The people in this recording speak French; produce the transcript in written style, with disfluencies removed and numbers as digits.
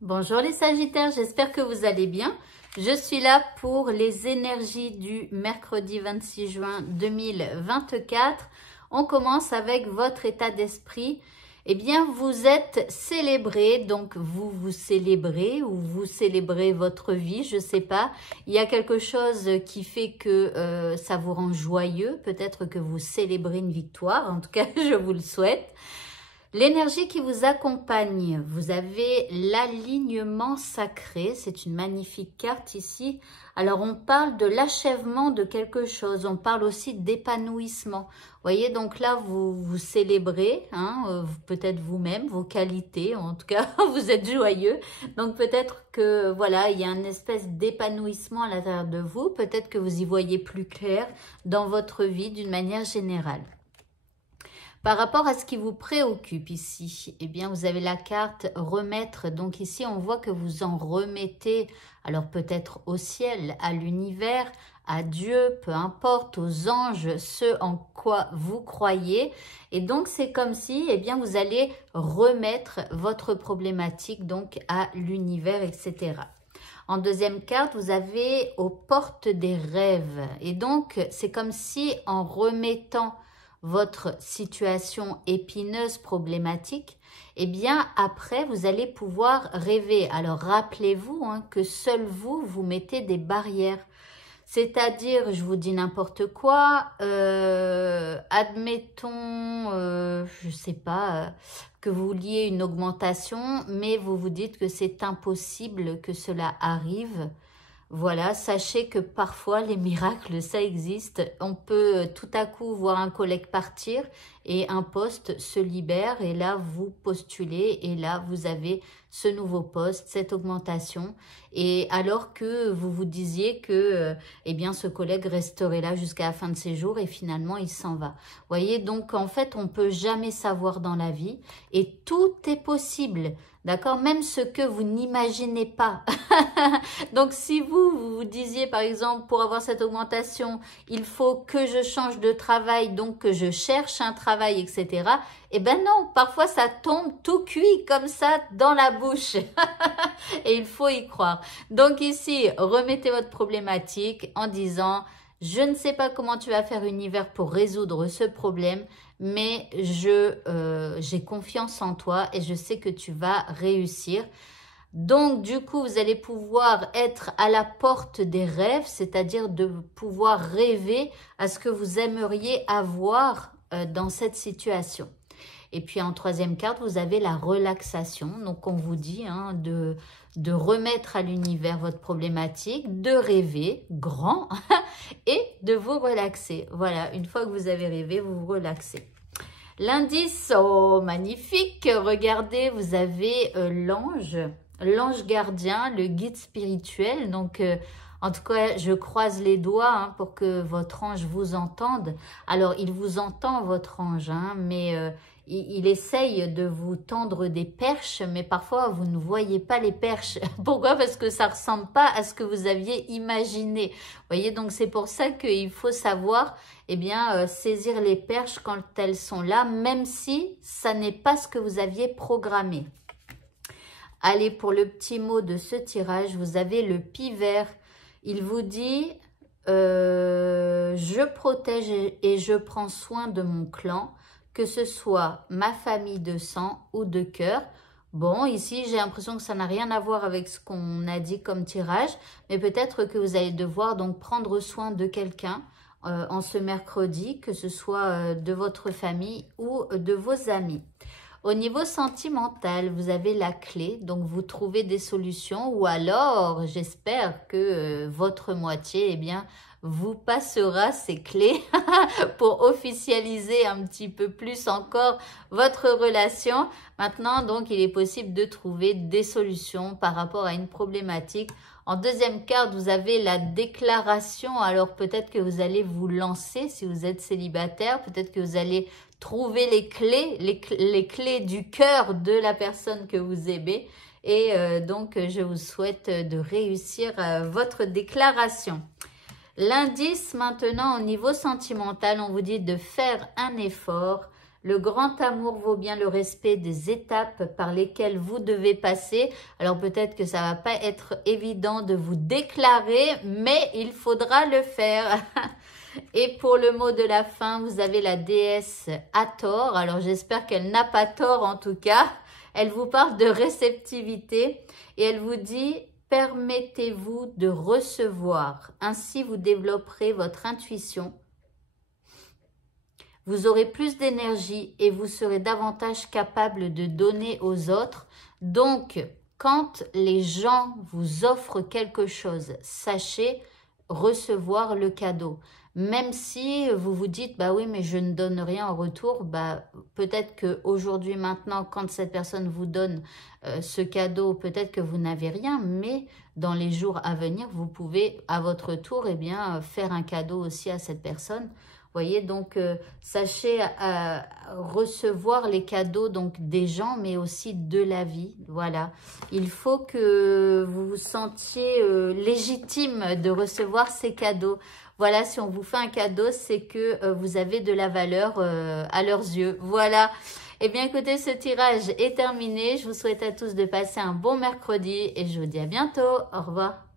Bonjour les Sagittaires, j'espère que vous allez bien. Je suis là pour les énergies du mercredi 26 juin 2024. On commence avec votre état d'esprit. Eh bien, vous êtes célébré, donc vous vous célébrez ou vous célébrez votre vie, je ne sais pas. Il y a quelque chose qui fait que ça vous rend joyeux. Peut-être que vous célébrez une victoire, en tout cas, je vous le souhaite. L'énergie qui vous accompagne, vous avez l'alignement sacré, c'est une magnifique carte ici. Alors on parle de l'achèvement de quelque chose, on parle aussi d'épanouissement. Vous voyez, donc là vous célébrez, peut-être vous-même, vos qualités, en tout cas vous êtes joyeux. Donc peut-être que voilà, il y a une espèce d'épanouissement à l'intérieur de vous, peut-être que vous y voyez plus clair dans votre vie d'une manière générale. Par rapport à ce qui vous préoccupe ici, eh bien, vous avez la carte remettre. Donc ici, on voit que vous en remettez, alors peut-être au ciel, à l'univers, à Dieu, peu importe, aux anges, ce en quoi vous croyez. Et donc, c'est comme si, eh bien, vous allez remettre votre problématique donc à l'univers, etc. En deuxième carte, vous avez aux portes des rêves. Et donc, c'est comme si en remettant votre situation épineuse, problématique, eh bien après vous allez pouvoir rêver. Alors rappelez-vous que seul vous, vous mettez des barrières. C'est-à-dire, je vous dis n'importe quoi, admettons, je ne sais pas, que vous vouliez une augmentation, mais vous vous dites que c'est impossible que cela arrive. Voilà, sachez que parfois les miracles, ça existe. On peut tout à coup voir un collègue partir et un poste se libère et là vous postulez et là vous avez ce nouveau poste, cette augmentation. Et alors que vous vous disiez que eh bien ce collègue resterait là jusqu'à la fin de ses jours et finalement il s'en va. Vous voyez, donc en fait on peut jamais savoir dans la vie et tout est possible. D'accord? Même ce que vous n'imaginez pas. Donc, si vous disiez, par exemple, pour avoir cette augmentation, il faut que je change de travail, donc que je cherche un travail, etc. Eh ben non, parfois ça tombe tout cuit comme ça dans la bouche. Et il faut y croire. Donc ici, remettez votre problématique en disant... Je ne sais pas comment tu vas faire univers pour résoudre ce problème, mais j'ai confiance en toi et je sais que tu vas réussir. Donc, du coup, vous allez pouvoir être à la porte des rêves, c'est-à-dire de pouvoir rêver à ce que vous aimeriez avoir dans cette situation. Et puis en troisième carte, vous avez la relaxation. Donc on vous dit de remettre à l'univers votre problématique, de rêver grand et de vous relaxer. Voilà, une fois que vous avez rêvé, vous vous relaxez. L'indice, oh magnifique, regardez, vous avez l'ange gardien, le guide spirituel. Donc en tout cas, je croise les doigts pour que votre ange vous entende. Alors, il vous entend, votre ange, mais il essaye de vous tendre des perches, mais parfois, vous ne voyez pas les perches. Pourquoi? Parce que ça ne ressemble pas à ce que vous aviez imaginé. Vous voyez, donc c'est pour ça qu'il faut savoir, eh bien, saisir les perches quand elles sont là, même si ça n'est pas ce que vous aviez programmé. Allez, pour le petit mot de ce tirage, vous avez le pivert. Il vous dit, je protège et je prends soin de mon clan, que ce soit ma famille de sang ou de cœur. Bon, ici, j'ai l'impression que ça n'a rien à voir avec ce qu'on a dit comme tirage, mais peut-être que vous allez devoir donc prendre soin de quelqu'un en ce mercredi, que ce soit de votre famille ou de vos amis. Au niveau sentimental, vous avez la clé, donc vous trouvez des solutions ou alors, j'espère que votre moitié, eh bien, vous passera ces clés pour officialiser un petit peu plus encore votre relation. Maintenant, donc, il est possible de trouver des solutions par rapport à une problématique. En deuxième carte, vous avez la déclaration. Alors, peut-être que vous allez vous lancer si vous êtes célibataire. Peut-être que vous allez trouver les clés du cœur de la personne que vous aimez. Et donc, je vous souhaite de réussir votre déclaration. L'indice maintenant au niveau sentimental, on vous dit de faire un effort, Le grand amour vaut bien le respect des étapes par lesquelles vous devez passer. Alors peut-être que ça va pas être évident de vous déclarer, mais il faudra le faire. Et pour le mot de la fin, vous avez la déesse Hathor. Alors j'espère qu'elle n'a pas tort en tout cas. Elle vous parle de réceptivité et elle vous dit « Permettez-vous de recevoir ». Ainsi, vous développerez votre intuition. Vous aurez plus d'énergie et vous serez davantage capable de donner aux autres. Donc, quand les gens vous offrent quelque chose, sachez recevoir le cadeau. Même si vous vous dites, bah oui, mais je ne donne rien en retour, bah peut-être qu'aujourd'hui, maintenant, quand cette personne vous donne ce cadeau, peut-être que vous n'avez rien, mais dans les jours à venir, vous pouvez à votre tour, eh bien, faire un cadeau aussi à cette personne. Voyez, donc sachez recevoir les cadeaux donc des gens, mais aussi de la vie. Voilà, il faut que vous vous sentiez légitime de recevoir ces cadeaux. Voilà, si on vous fait un cadeau, c'est que vous avez de la valeur à leurs yeux. Voilà. Eh bien, écoutez, ce tirage est terminé. Je vous souhaite à tous de passer un bon mercredi et je vous dis à bientôt. Au revoir.